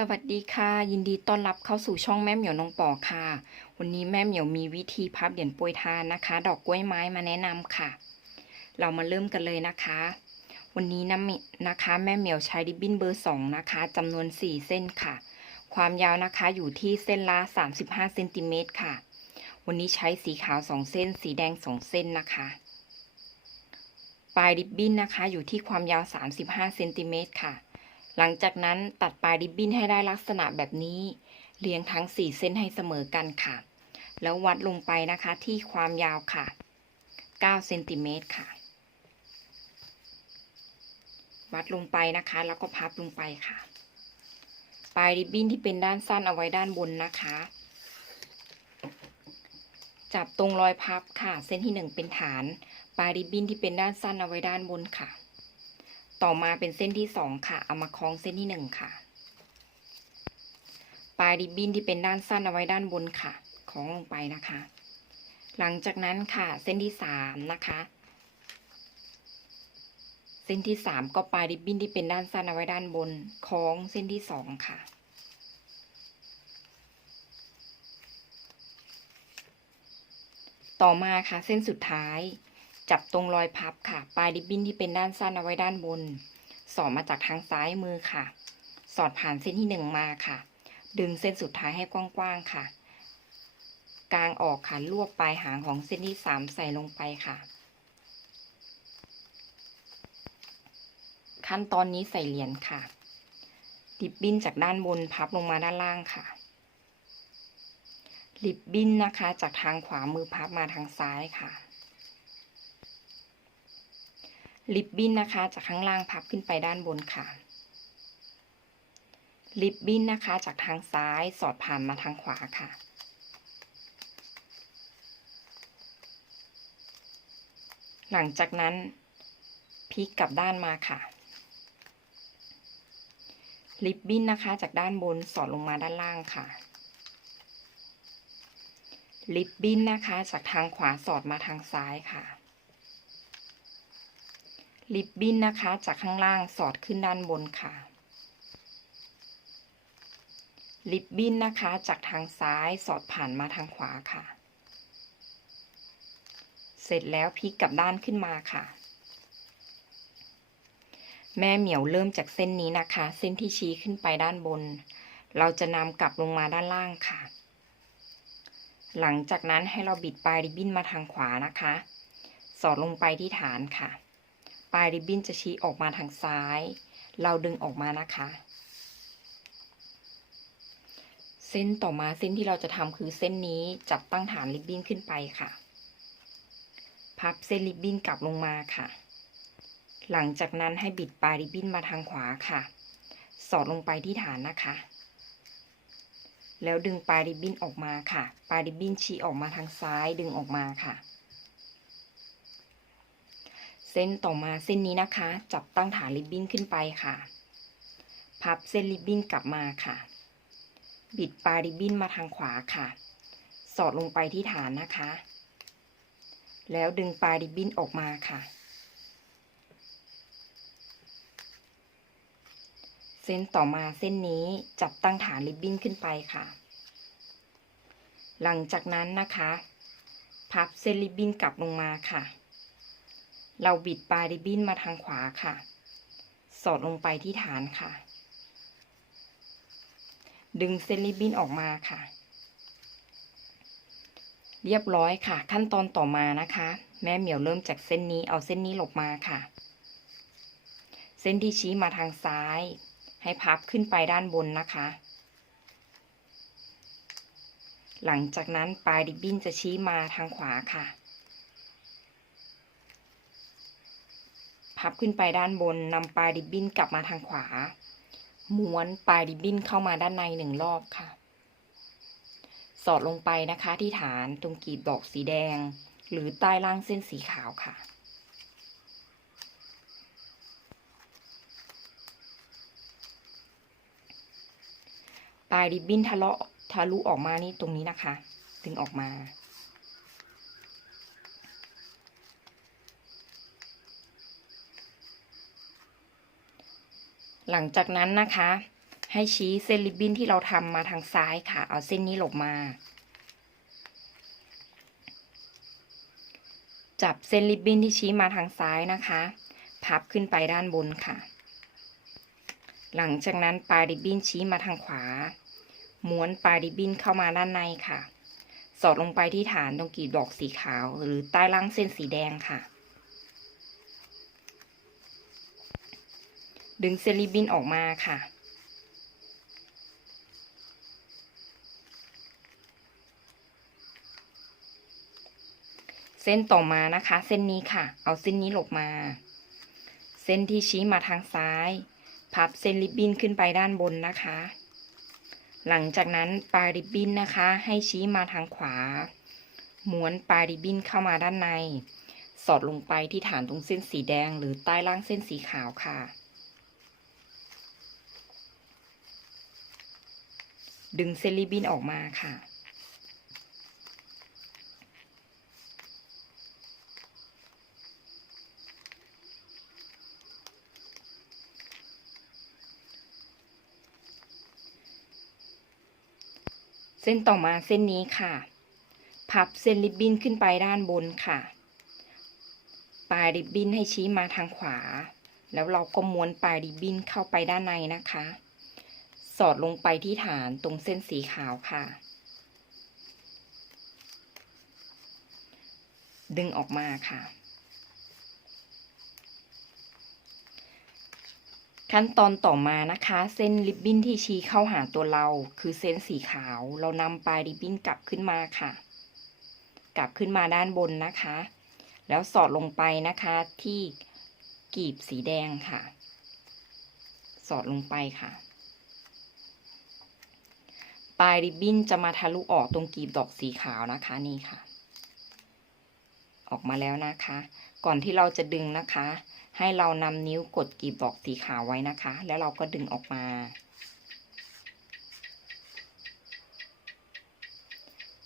สวัสดีค่ะ ยินดีต้อนรับเข้าสู่ช่องแม่เหมียวน้องปอค่ะ วันนี้แม่เหมียวมีวิธีพับเหรียญปรยทานนะคะ ดอกกล้วยไม้มาแนะนำค่ะ เรามาเริ่มกันเลยนะคะ วันนี้นะมินะคะ แม่เหมียวใช้ริบบิ้นเบอร์สองนะคะจำนวน4เส้นค่ะ ความยาวนะคะอยู่ที่เส้นละ35เซนติเมตรค่ะ วันนี้ใช้สีขาว2เส้น สีแดง2เส้นนะคะ ปลายริบบิ้นนะคะ อยู่ที่ความยาว35เซนติเมตรค่ะ หลังจากนั้นตัดปลายริบบิ้นให้ได้ลักษณะแบบนี้ เรียงทั้ง 4 เส้นให้เสมอกันค่ะ แล้ววัดลงไปนะคะที่ความยาวค่ะ9เซนติเมตรค่ะ วัดลงไปนะคะ แล้วก็พับลงไปค่ะ ปลายริบบิ้นที่เป็นด้านสั้นเอาไว้ด้านบนนะคะ จับตรงรอยพับค่ะ เส้นที่ 1 เป็นฐาน ปลายริบบิ้นที่เป็นด้านสั้นเอาไว้ด้านบนค่ะ ต่อมาเป็นเส้นที่สองค่ะ เอามาคล้องเส้นที่หนึ่งค่ะ ปลายริบบิ้นที่เป็นด้านสั้นเอาไว้ด้านบนค่ะ คล้องลงไปนะคะ หลังจากนั้นค่ะเส้นที่สามนะคะ เส้นที่สามก็ปลายริบบิ้นที่เป็นด้านสั้นเอาไว้ด้านบน คล้องเส้นที่สองค่ะต่อมาค่ะเส้นสุดท้าย จับตรงรอยพับค่ะ ปลายริบบิ้นที่เป็นด้านสั้นเอาไว้ด้านบน สอดมาจากทางซ้ายมือค่ะ สอดผ่านเส้นที่หนึ่งมาค่ะ ดึงเส้นสุดท้ายให้กว้างๆค่ะ กลางออกค่ะรวบปลายหางของเส้นที่สามใส่ลงไปค่ะ ขั้นตอนนี้ใส่เหรียญค่ะริบบิ้นจากด้านบนพับลงมาด้านล่างค่ะริบบิ้นนะคะ จากทางขวามือพับมาทางซ้ายค่ะ ริบบิ้นนะคะ จากข้างล่างพับขึ้นไปด้านบนค่ะริบบิ้นนะคะ จากทางซ้ายสอดผ่านมาทางขวาค่ะ หลังจากนั้นพลิกกลับด้านมาค่ะริบบิ้นนะคะ จากด้านบนสอดลงมาด้านล่างค่ะริบบิ้นนะคะ จากทางขวาสอดมาทางซ้ายค่ะ ริบบิ้นนะคะ จากข้างล่างสอดขึ้นด้านบนค่ะริบบิ้นนะคะ จากทางซ้ายสอดผ่านมาทางขวาค่ะ เสร็จแล้วพลิกกลับด้านขึ้นมาค่ะ แม่เหมียวเริ่มจากเส้นนี้นะคะ เส้นที่ชี้ขึ้นไปด้านบน เราจะนำกลับลงมาด้านล่างค่ะ หลังจากนั้นให้เราบิดปลายริบบิ้นมาทางขวานะคะ สอดลงไปที่ฐานค่ะ ลายริบบิ้นจะชี้ออกมาทางซ้าย เราดึงออกมานะคะ เส้นต่อมาเส้นที่เราจะทำคือเส้นนี้จับตั้งฐานริบบิ้นขึ้นไปค่ะ พับเส้นริบบิ้นกลับลงมาค่ะ หลังจากนั้นให้บิดปลายริบบิ้นมาทางขวาค่ะ สอดลงไปที่ฐานนะคะ แล้วดึงปลายริบบิ้นออกมาค่ะ ปลายริบบิ้นชี้ออกมาทางซ้ายดึงออกมาค่ะ เส้นต่อมาเส้นนี้นะคะ จับตั้งฐานริบบิ้นขึ้นไปค่ะ พับเส้นริบบิ้นกลับมาค่ะ บิดปลายริบบิ้นมาทางขวาค่ะ สอดลงไปที่ฐานนะคะ แล้วดึงปลายริบบิ้นออกมาค่ะ เส้นต่อมาเส้นนี้จับตั้งฐานริบบิ้นขึ้นไปค่ะ หลังจากนั้นนะคะ พับเส้นริบบิ้นกลับลงมาค่ะ เราบิดปลายริบบิ้นมาทางขวาค่ะ สอดลงไปที่ฐานค่ะ ดึงเส้นริบบิ้นออกมาค่ะ เรียบร้อยค่ะ ขั้นตอนต่อมานะคะ แม่เหมียวเริ่มจากเส้นนี้เอาเส้นนี้หลบมาค่ะ เส้นที่ชี้มาทางซ้าย ให้พับขึ้นไปด้านบนนะคะ หลังจากนั้นปลายริบบิ้นจะชี้มาทางขวาค่ะ พับขึ้นไปด้านบนนำปลายริบบิ้นกลับมาทางขวา ม้วนปลายริบบิ้นเข้ามาด้านในหนึ่งรอบค่ะ สอดลงไปนะคะที่ฐานตรงกลีบดอกสีแดง หรือใต้ล่างเส้นสีขาวค่ะปลายริบบิ้นทะเลาะทะลุออกมานี่ตรงนี้นะคะ ดึงออกมา หลังจากนั้นนะคะ ให้ชี้เส้นริบบิ้นที่เราทำมาทางซ้ายค่ะ เอาเส้นนี้หลบมา จับเส้นริบบิ้นที่ชี้มาทางซ้ายนะคะ พับขึ้นไปด้านบนค่ะ หลังจากนั้นปลายริบบิ้นชี้มาทางขวา ม้วนปลายริบบิ้นเข้ามาด้านในค่ะ สอดลงไปที่ฐานตรงกลีบดอกสีขาว หรือใต้ล่างเส้นสีแดงค่ะ ดึงเส้นริบบิ้นออกมาค่ะ เส้นต่อมานะคะ เส้นนี้ค่ะ เอาเส้นนี้หลบมา เส้นที่ชี้มาทางซ้าย พับเส้นริบบิ้นขึ้นไปด้านบนนะคะ หลังจากนั้นปลายริบบิ้นนะคะ ให้ชี้มาทางขวา ม้วนปลายริบบิ้นเข้ามาด้านในสอดลงไปที่ฐานตรงเส้นสีแดงหรือใต้ล่างเส้นสีขาวค่ะ ดึงเส้นริบินออกมาค่ะ เส้นต่อมาเส้นนี้ค่ะ พับเส้นริบบิ้นขึ้นไปด้านบนค่ะ ปลายริบบิ้นให้ชี้มาทางขวา แล้วเราก็ม้วนปลายริบบิ้นเข้าไปด้านในนะคะ สอดลงไปที่ฐานตรงเส้นสีขาวค่ะ ดึงออกมาค่ะ ขั้นตอนต่อมานะคะ เส้นริบบิ้นที่ชี้เข้าหาตัวเรา คือเส้นสีขาว เรานำปลายริบบิ้นกลับขึ้นมาค่ะ กลับขึ้นมาด้านบนนะคะ แล้วสอดลงไปนะคะที่กีบสีแดงค่ะ สอดลงไปค่ะ ปลายริบบิ้นจะมาทะลุออกตรงกีบดอกสีขาวนะคะนี่ค่ะ ออกมาแล้วนะคะ ก่อนที่เราจะดึงนะคะ ให้เรานำนิ้วกดกีบดอกสีขาวไว้นะคะ แล้วเราก็ดึงออกมา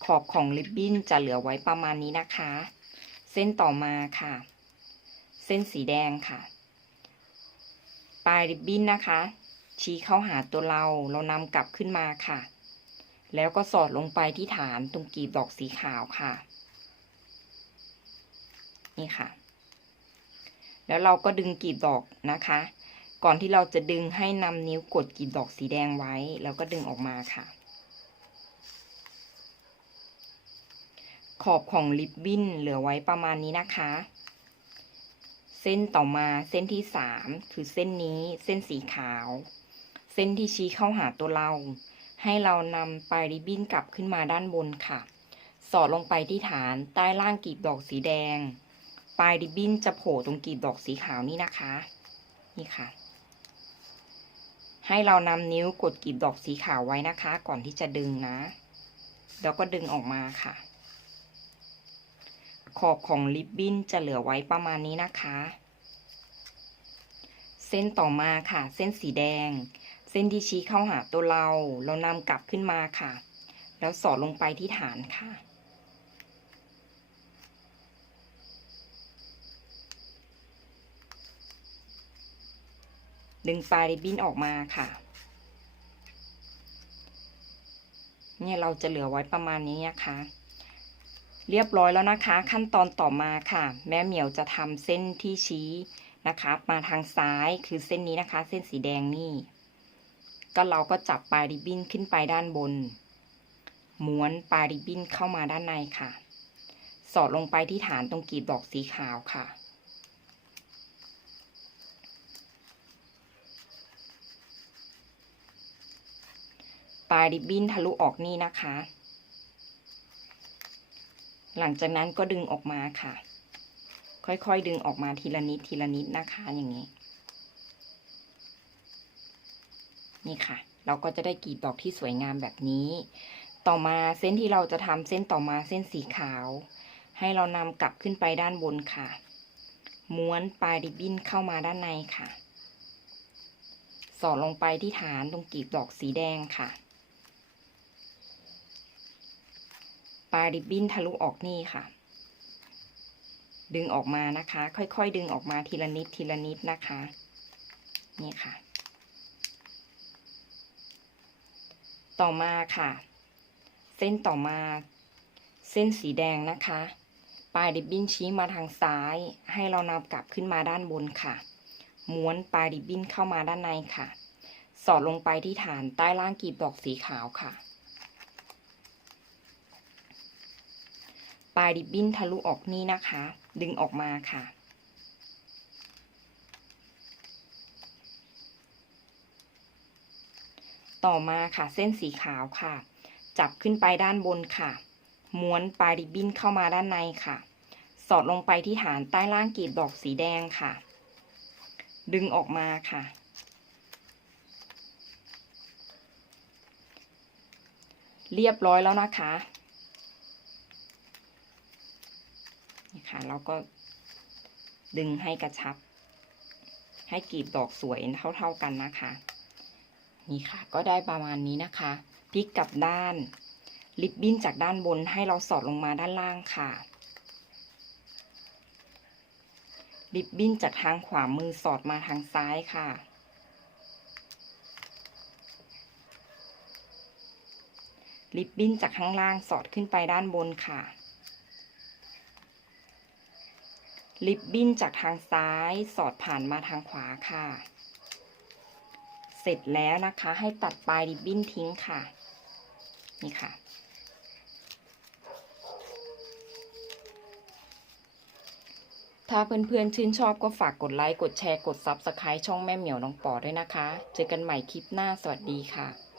ขอบของริบบิ้นจะเหลือไว้ประมาณนี้นะคะ เส้นต่อมาค่ะ เส้นสีแดงค่ะ ปลายริบบิ้นนะคะ ชี้เข้าหาตัวเราเรานำกลับขึ้นมาค่ะ แล้วก็สอดลงไปที่ฐานตรงกีบดอกสีขาวค่ะ นี่ค่ะ แล้วเราก็ดึงกีบดอกนะคะ ก่อนที่เราจะดึงให้นำนิ้วกดกีบดอกสีแดงไว้ แล้วก็ดึงออกมาค่ะ ขอบของริบบิ้นเหลือไว้ประมาณนี้นะคะ เส้นต่อมาเส้นที่สามคือเส้นนี้เส้นสีขาว เส้นที่ชี้เข้าหาตัวเรา ให้เรานำปลายริบบิ้นกลับขึ้นมาด้านบนค่ะ สอดลงไปที่ฐานใต้ล่างกลีบดอกสีแดง ปลายริบบิ้นจะโผล่ตรงกลีบดอกสีขาวนี่นะคะ นี่ค่ะ ให้เรานำนิ้วกดกลีบดอกสีขาวไว้นะคะ ก่อนที่จะดึงนะ แล้วก็ดึงออกมาค่ะ ขอบของริบบิ้นจะเหลือไว้ประมาณนี้นะคะ เส้นต่อมาค่ะ เส้นสีแดง เส้นที่ชี้เข้าหาตัวเรา เรานำกลับขึ้นมาค่ะ แล้วสอดลงไปที่ฐานค่ะ ดึงปลายริบบิ้นออกมาค่ะ เนี่ยเราจะเหลือไว้ประมาณนี้นะคะ เรียบร้อยแล้วนะคะ ขั้นตอนต่อมาค่ะ แม่เหมียวจะทำเส้นที่ชี้นะคะ มาทางซ้ายคือเส้นนี้นะคะ เส้นสีแดงนี่ ก็เราก็จับปลายริบบิ้นขึ้นไปด้านบน ม้วนปลายริบบิ้นเข้ามาด้านในค่ะ สอดลงไปที่ฐานตรงกลีบดอกสีขาวค่ะ ปลายริบบิ้นทะลุออกนี่นะคะ หลังจากนั้นก็ดึงออกมาค่ะ ค่อยๆดึงออกมาทีละนิดทีละนิดนะคะอย่างนี้ นี่ค่ะ เราก็จะได้กลีบดอกที่สวยงามแบบนี้ ต่อมาเส้นที่เราจะทำเส้นต่อมาเส้นสีขาว ให้เรานำกลับขึ้นไปด้านบนค่ะ ม้วนปลายริบบิ้นเข้ามาด้านในค่ะ สอดลงไปที่ฐานตรงกลีบดอกสีแดงค่ะ ปลายริบบิ้นทะลุออกนี่ค่ะ ดึงออกมานะคะ ค่อยๆ ดึงออกมาทีละนิดทีละนิดนะคะ นี่ค่ะ ต่อมาค่ะ เส้นต่อมา เส้นสีแดงนะคะ ปลายริบบิ้นชี้มาทางซ้าย ให้เรานำกลับขึ้นมาด้านบนค่ะ ม้วนปลายริบบิ้นเข้ามาด้านในค่ะ สอดลงไปที่ฐานใต้ล่างกลีบดอกสีขาวค่ะ ปลายริบบิ้นทะลุออกนี่นะคะ ดึงออกมาค่ะ ต่อมาค่ะเส้นสีขาวค่ะ จับขึ้นไปด้านบนค่ะ ม้วนปลายริบบิ้นเข้ามาด้านในค่ะ สอดลงไปที่ฐานใต้ล่างกลีบดอกสีแดงค่ะ ดึงออกมาค่ะ เรียบร้อยแล้วนะคะนี่ค่ะเราก็ดึงให้กระชับ ให้กลีบดอกสวยเท่าๆกันนะคะ นี่ค่ะ ก็ได้ประมาณนี้นะคะพลิกกลับด้าน ริบบิ้นจากด้านบนให้เราสอดลงมาด้านล่างค่ะ ริบบิ้นจากทางขวามือสอดมาทางซ้ายค่ะ ริบบิ้นจากข้างล่างสอดขึ้นไปด้านบนค่ะ ริบบิ้นจากทางซ้ายสอดผ่านมาทางขวาค่ะ เสร็จแล้วนะคะ ให้ตัดปลายริบบิ้นทิ้งค่ะ นี่ค่ะ ถ้าเพื่อนๆชื่นชอบก็ฝากกดไลค์ กดแชร์ กด Subscribe ช่องแม่เหมียวน้องปอด้วยนะคะ เจอกันใหม่คลิปหน้า สวัสดีค่ะ